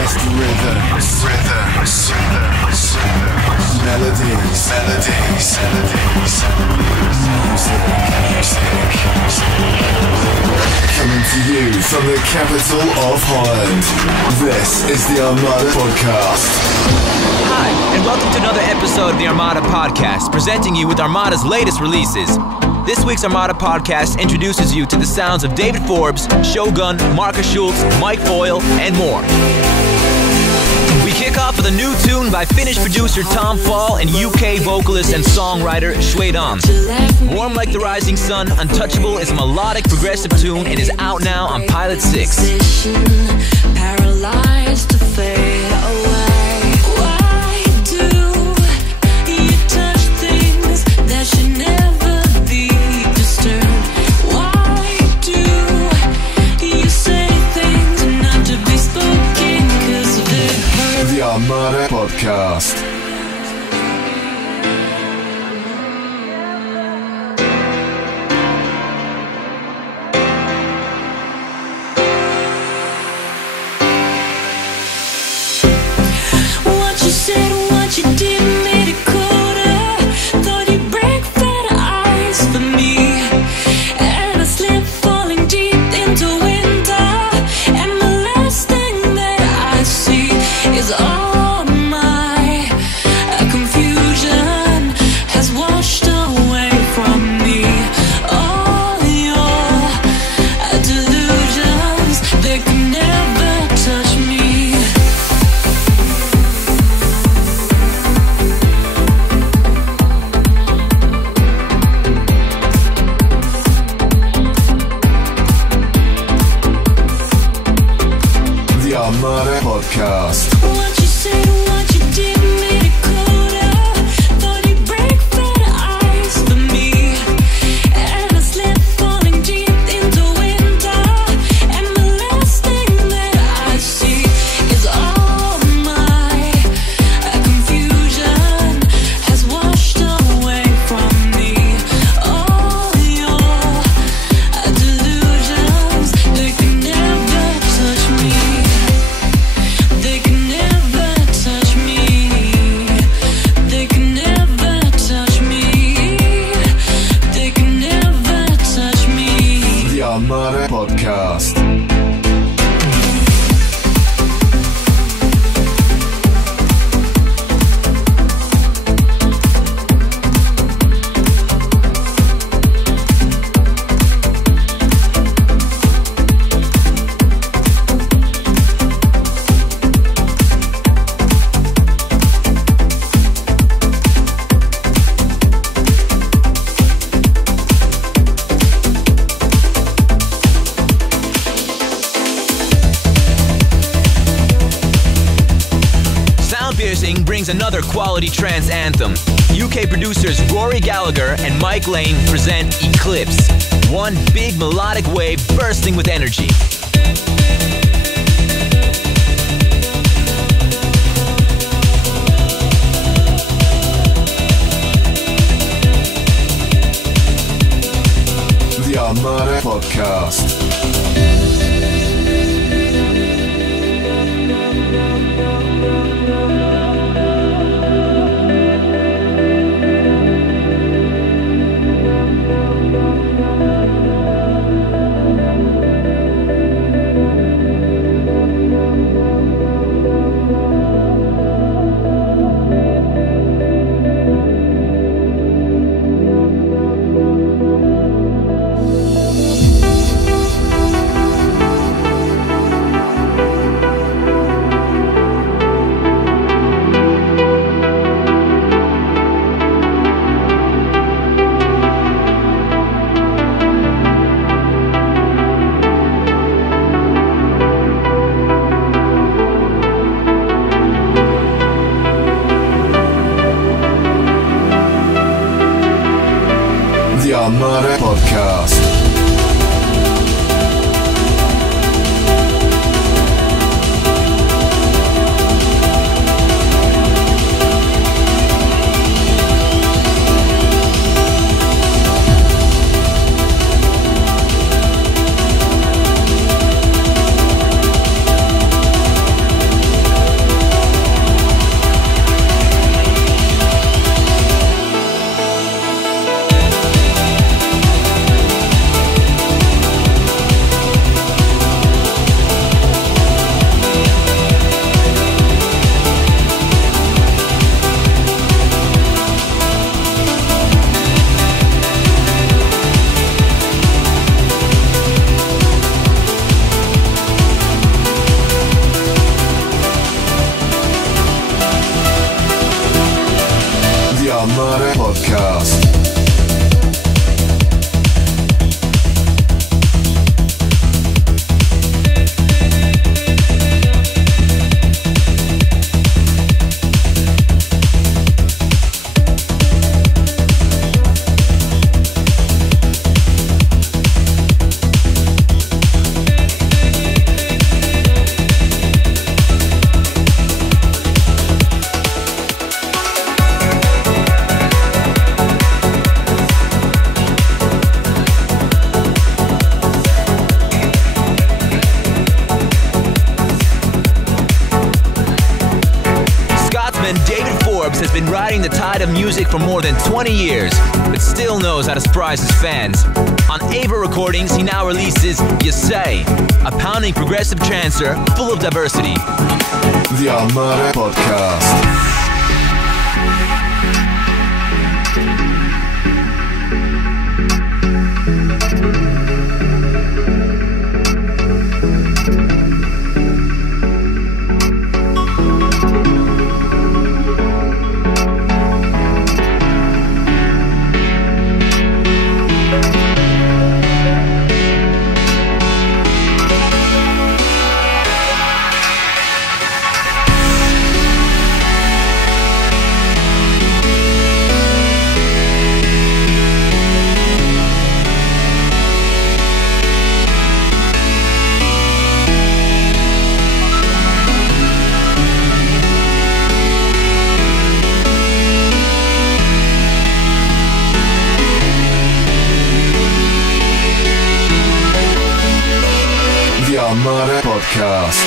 best rhythms, melodies, music. Coming to you from the capital of Holland. This is the Armada Podcast. Hi, and welcome to another episode of the Armada Podcast, presenting you with Armada's latest releases. This week's Armada Podcast introduces you to the sounds of David Forbes, Shogun, Markus Schulz, Mike Foyle, and more. We kick off with a new tune by Finnish producer Tom Fall and UK vocalist and songwriter Jwaydan. Warm Like the Rising Sun, Untouchable is a melodic progressive tune and is out now on Pilot 6. Paralyzed to fade away. Why do you touch things that should never be disturbed? Why do you say things not to be spoken 'cause they hurt? The Armada Podcast. What you said, what you did made it colder. Thought you'd break better eyes for me. And I slipped falling deep into winter. And the last thing that I see is all my confusion has washed away from me. All your delusions, they can never touch me. The Armada Podcast. What you said, what you did made it colder. Thought you'd break better eyes for me. And I slipped falling deep into winter. And the last thing that I see is all my confusion has washed away from me. All your delusions, they can never touch me. They can never touch me. They can never touch me. They can never touch me. The Armada Podcast. Sound Piercing brings another quality trance anthem. UK producers Rory Gallagher and Mike Lane present Eclipse. One big melodic wave bursting with energy. The Armada Podcast. The Armada Podcast. music for more than 20 years, but still knows how to surprise his fans. On Ava Recordings, he now releases Yasai, a pounding progressive trancer full of diversity. The Armada Podcast. Armada Podcast.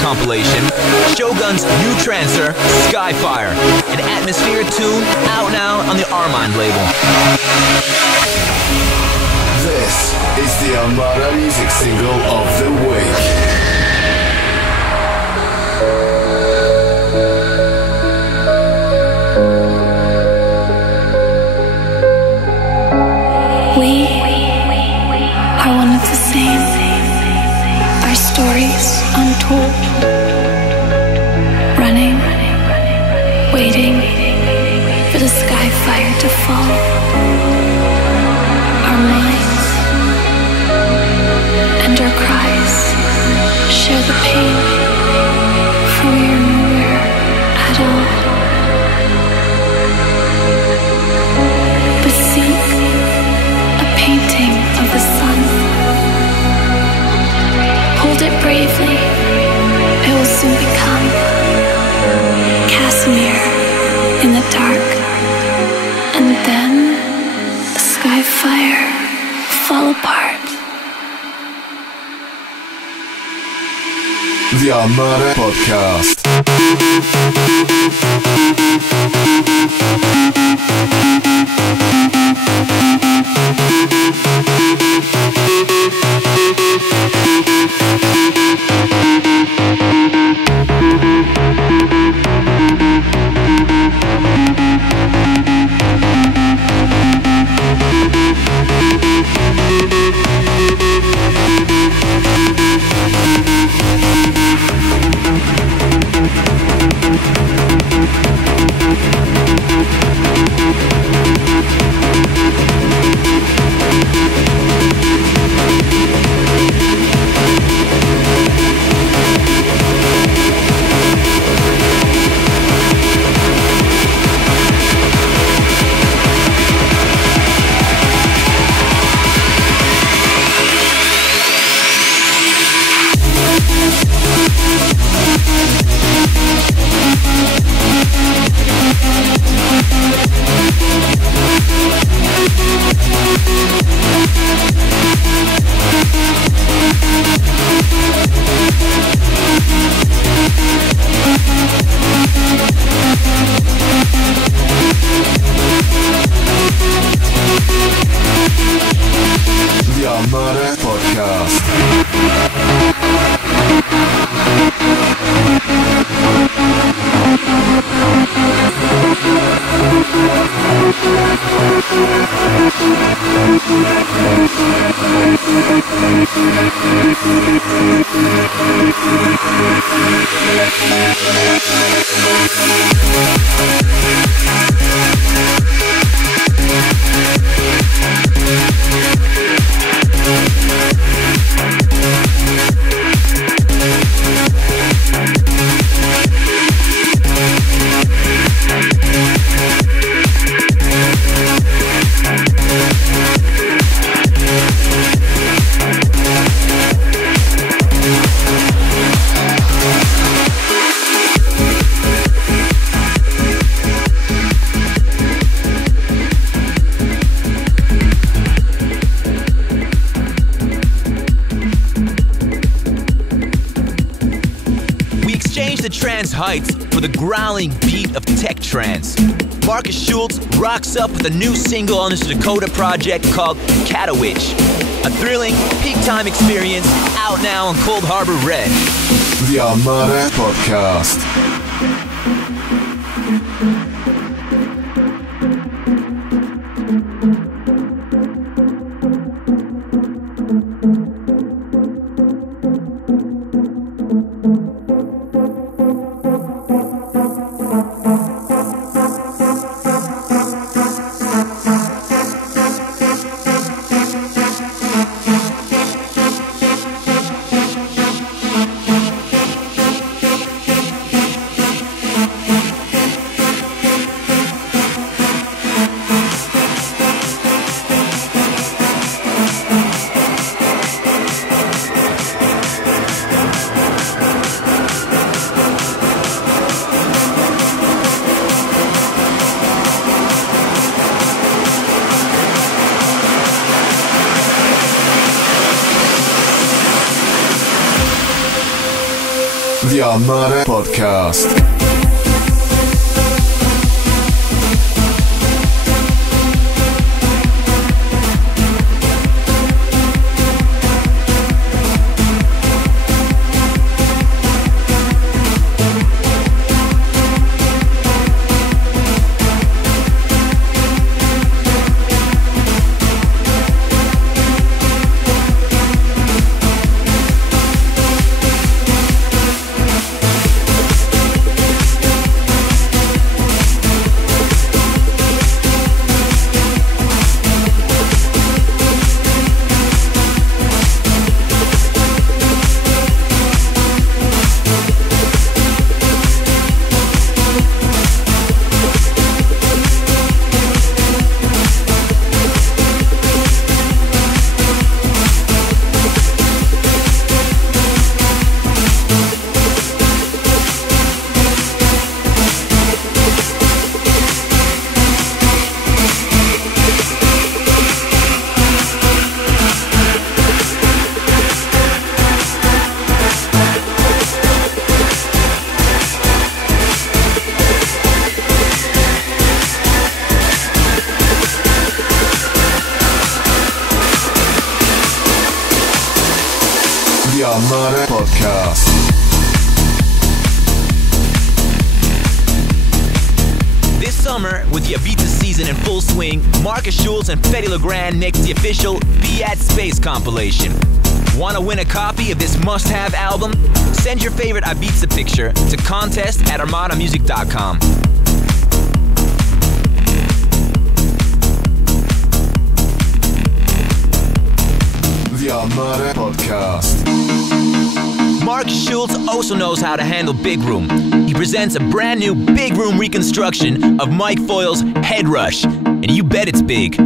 Compilation, Shogun's new trancer, Skyfire, an atmospheric tune out now on the Armada label. This is the Armada Music Single of the Week. We are one of the same. Our stories untold. Running, waiting for the Skyfire to fall. Our minds and our cries share the pain, for we are nowhere at all. But seek a painting of the sun. Hold it bravely, it will soon become Casimir in the dark, and then the Skyfire fall apart. The Armada Podcast. The trance heights for the growling beat of tech trance. Markus Schulz rocks up with a new single on his Dakota project called Katowice. A thrilling, peak-time experience out now on Cold Harbor Red. The Armada Podcast. The Armada Podcast. The Armada Podcast. This summer, with the Ibiza season in full swing, Markus Schulz and Fedde Le Grand mixed the official Be At Space compilation. Want to win a copy of this must-have album? Send your favorite Ibiza picture to contest@armadamusic.com. The Armada Podcast. Markus Schulz also knows how to handle big room. He presents a brand new big room reconstruction of Mike Foyle's Head Rush, and you bet it's big.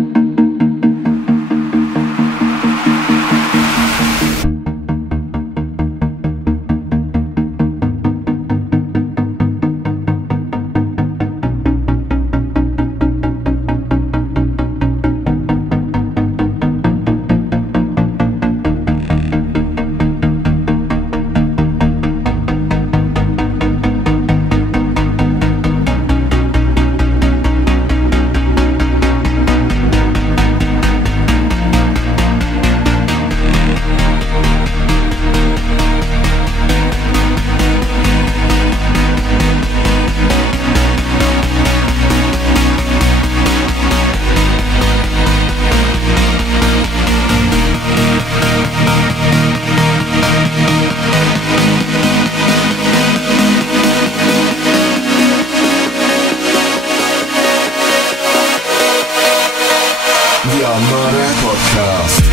The Armada Podcast.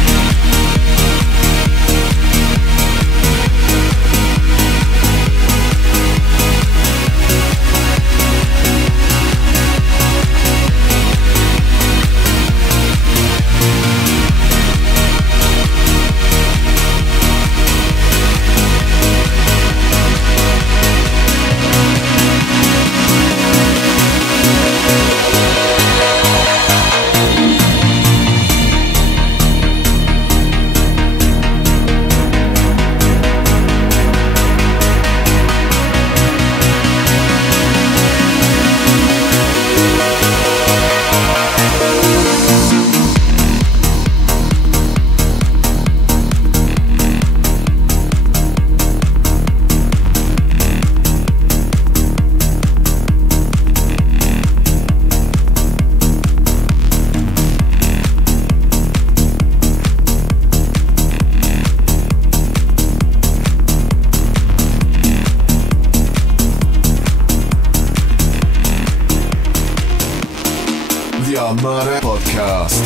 The Armada Podcast.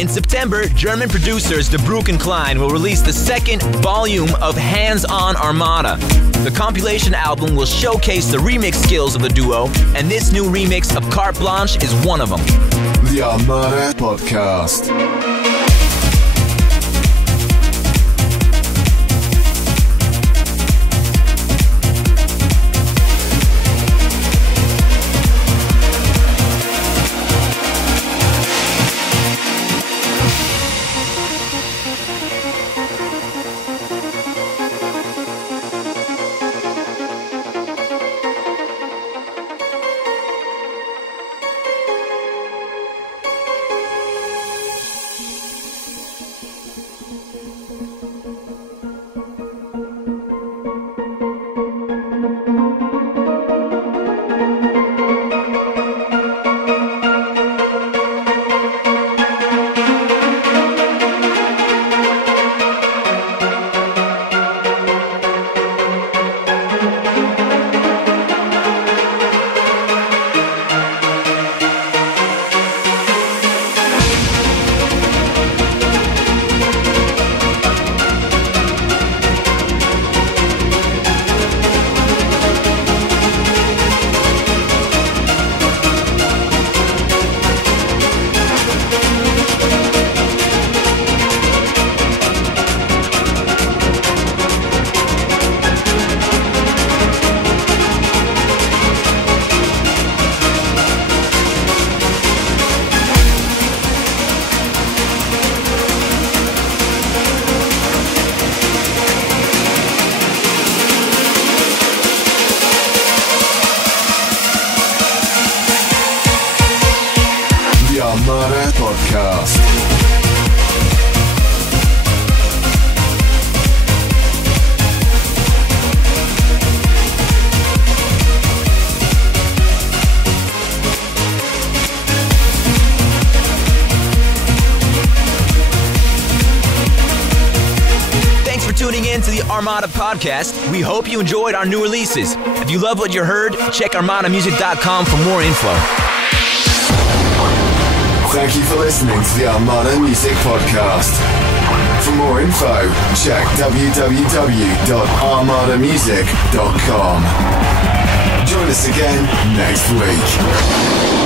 In September, German producers Dabruck Klein will release the second volume of Hands On Armada. The compilation album will showcase the remix skills of the duo, and this new remix of Carte Blanche is one of them. The Armada Podcast. Armada Podcast. Thanks for tuning in to the Armada Podcast. We hope you enjoyed our new releases. If you love what you heard, check armadamusic.com for more info. Thank you for listening to the Armada Music Podcast. For more info, check www.armadamusic.com. Join us again next week.